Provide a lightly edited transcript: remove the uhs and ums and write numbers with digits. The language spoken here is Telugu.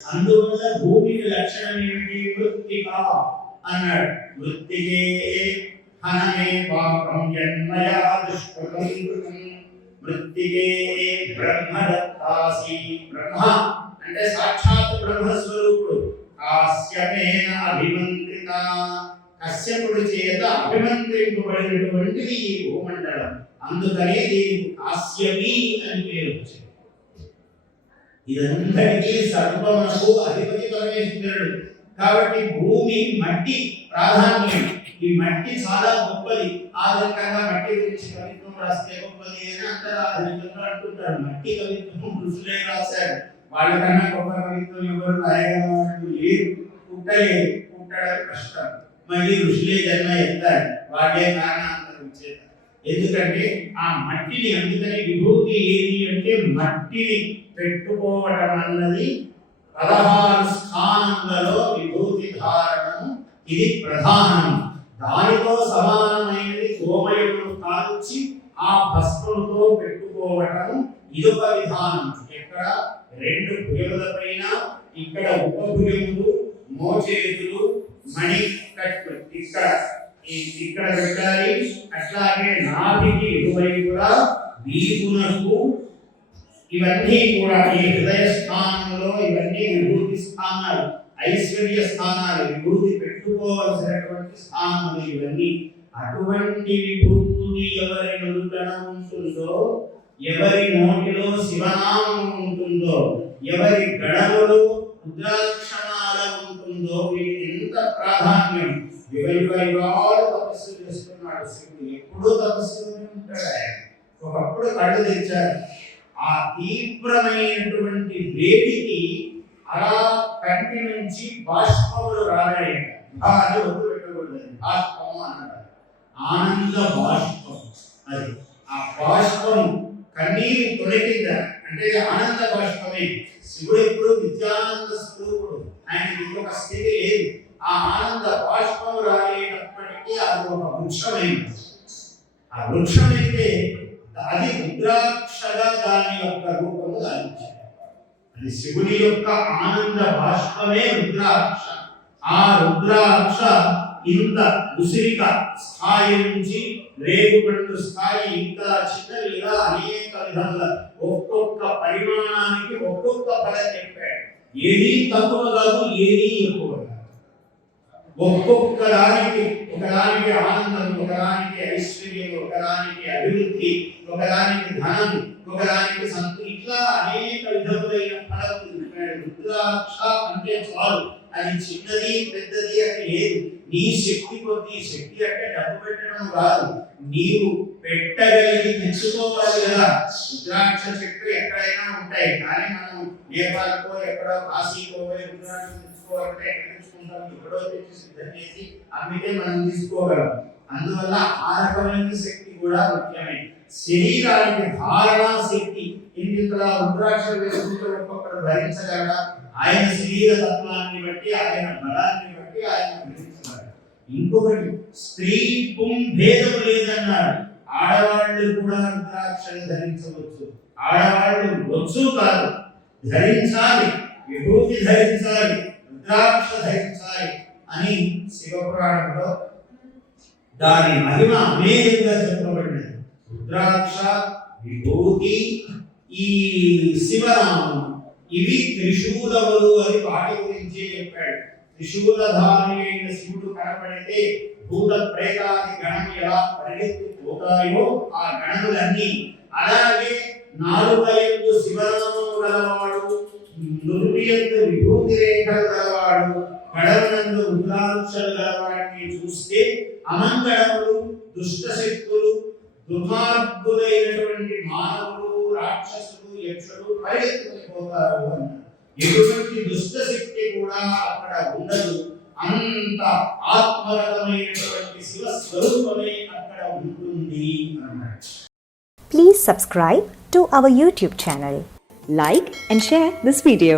అందువల్ల భూమికి లక్షణం ఏమిటి? మృత్తిక అన్నాడు. మృత్తికే హనమే పాపం జన్మయా దుష్కృతం కృతం. మృత్తికే బ్రహ్మదత్తాసి. బ్రహ్మ అంటే సాక్షాత్ బ్రహ్మస్వరూపుడు. కాశ్యపేన అభిమంత్రిత, కశ్యపుడి చేత అభిమంత్రింపబడినటువంటిది ఈ భూమండలం. అందుకనే దీనికి కాశ్యపి అని పేరు వచ్చింది. ఇదంతటికీ సర్వమునకు అధిపతి పరమేశ్వరుడు. కాబట్టి భూమి మట్టి ప్రాధాన్యం. ఈ మట్టి చాలా గొప్పది. ఆధునికంగా మట్టి గురించి కవిత్వం రాస్తే గొప్పది అని అంతరాధునికంగా అంటుంటారు. మట్టి కవిత్వం ఋషులే రాశారు. వాళ్ళకన్నా గొప్ప కవిత్వం ఎవరు రాయగలవాళ్ళు లేరు. పుట్టలేదు, పుట్టడం కష్టం. మళ్ళీ ఋషులే జన్మ ఎత్తారు. వాళ్ళే కారణాంతరం చేత. ఎందుకంటే ఆ మట్టిని, అందుకని విభూతి ఏది అంటే మట్టిని పెట్టుకోవడం అన్నది 16 స్థానములలో విభూతి ధారణము ఇది ప్రధానం. దానితో సమానమైనది గోమయమును కాల్చి ఆ భస్మముతో పెట్టుకోవటము ఇదొక విధానం. ఇక్కడ 2 భుజములపైన ఇక్కడ ఉపభుజములు, మోచేతులు, మణి కట్టు ఇక్కడ పెట్టాలి. అట్లాగే నాభికి ఇరువైపులా వీపునకు, ఇవన్నీ కూడా ఈ హృదయ స్థానంలో ఇవన్నీ విభూతి స్థానాలు, ఐశ్వర్య స్థానాలు, విభూతి పెట్టుకోవాల్సినటువంటి స్థానాలు ఇవన్నీ. అటువంటి విభూతి ఎవరి నుదుటన ఉంటుందో, ఎవరి నోటిలో శివనామం ఉంటుందో, ఎవరి గడవలో రుద్రాక్షమాల ఉంటుందో వీరికి ఎంత ప్రాధాన్యం. యుగాలు తపస్సు చేస్తున్నాడు శివుడు. ఎప్పుడూ తపస్సులోనే ఉంటాడు ఆయన. ఒకప్పుడు కళ్ళు తెచ్చారు. ఆ తీవ్రమైనటువంటి వేడికి అలా కంటి నుంచి బాష్పములు రాలేట. అది ఒట్టు పెట్టకూడదు, బాష్పము అన్నారు. ఆనంద బాష్పం. అది ఆ బాష్పం కన్నీరు తొలగింద అంటే ఆనంద బాష్పమే. శివుడు ఎప్పుడు నిత్యానంద స్వరూపుడు. ఆయనకి ఇంకొక స్థితి లేదు. ఆ ఆనంద బాష్పము రాలేటప్పటికీ అది ఒక వృక్షమైంది. ఆ వృక్షమైతే అది రుద్రాక్షగా దాని యొక్క రూపము దాల్చింది. అది శివుని యొక్క ఆనంద బాష్పమే రుద్రాక్ష. ఆ రుద్రాక్ష ఇంత ఉసిరిక స్థాయి నుంచి రేగుపండు స్థాయి ఇంకా చిన్నవి, ఇలా అనేక విధాలుగా ఒక్కొక్క పరిమాణానికి ఒక్కొక్క ఫలం చెప్పాడు. ఏది తక్కువ కాదు, ఏది ఎక్కువ కాదు. ఒక్కొక్క దానికి ఒకదానికి ఆనందం, ఒకదానికి ఐశ్వర్యం, ఒకదానికి అభివృద్ధి, ఒకదానికి ధనం, ఒకదానికి సంతృప్తి, ఇట్లా అనేక విధములైన ఫలం. రుద్రాక్ష అంటే చాలు. అది చిన్నది పెద్దది అని లేదు. నీ శక్తి కొద్ది. శక్తి అంటే డబ్బు పెట్టడం కాదు, నీవు పెట్టగలిగి తెచ్చుకోవాలి కదా. రుద్రాక్ష చెట్లు ఎక్కడైనా ఉంటాయి, కానీ మనం నేపాల్కో ఎక్కడో కాశీకో రుద్రాక్ష తెచ్చుకోవాలంటే ఎక్కడో తెచ్చి సిద్ధం చేసి అమ్మితే మనం తీసుకోగలం. అందువల్ల ఆ రకమైన శక్తి కూడా ముఖ్యమే. శరీరానికి ధారణా శక్తి. ఇంటిలా రుద్రాక్షలు వేసుకుంటూ ఒక్కొక్కరు భరించగలరా? ఆయన శరీర తత్వాన్ని బట్టి, ఆయన బలాన్ని బట్టి ఆయన భరించగలరు. ఇంకొకటి, స్త్రీ పుం భేదం లేదన్నారు. ఆడవాళ్ళు కూడా రుద్రాక్షలు ధరించవచ్చు. ఆడవాళ్ళు వచ్చు కాదు, ధరించాలి. విభూతి ధరించాలి, రుద్రాక్ష ధరించాలి అని శివపురాణంలో దాని మహిమ అమేయంగా చెప్పబడినది. రుద్రాక్ష, విభూతి, ఈ శివనామం, ఇవి త్రిశూలములు అని వాటి గురించి చెప్పాడు. త్రిశూలధారి అయిన శివుడు కనపడితే భూత ప్రేతాది గణము ఎలా పరిగెత్తిపోతాయో ఆ గణములన్నీ, అలాగే నాలుకయందు శివనామము గలవాడు, నుదుటియందు విభూతి రేఖలు గలవాడు, గడవనందు రుద్రాక్షలు గలవాడిని చూస్తే అమంగళములు, దుష్ట శక్తులు, దుర్మార్గులైనటువంటి మానవులు, రాక్షసులు, యక్షులు పరిగెత్తుకుపోతారు అన్నారు. ఎటువంటి దుష్ట శక్తి కూడా అక్కడ ఉండదు. అంత ఆత్మగతమైనటువంటి శివ స్వరూపమే అక్కడ ఉంటుంది అన్నాడు. Please subscribe to our YouTube channel. Like and share this video.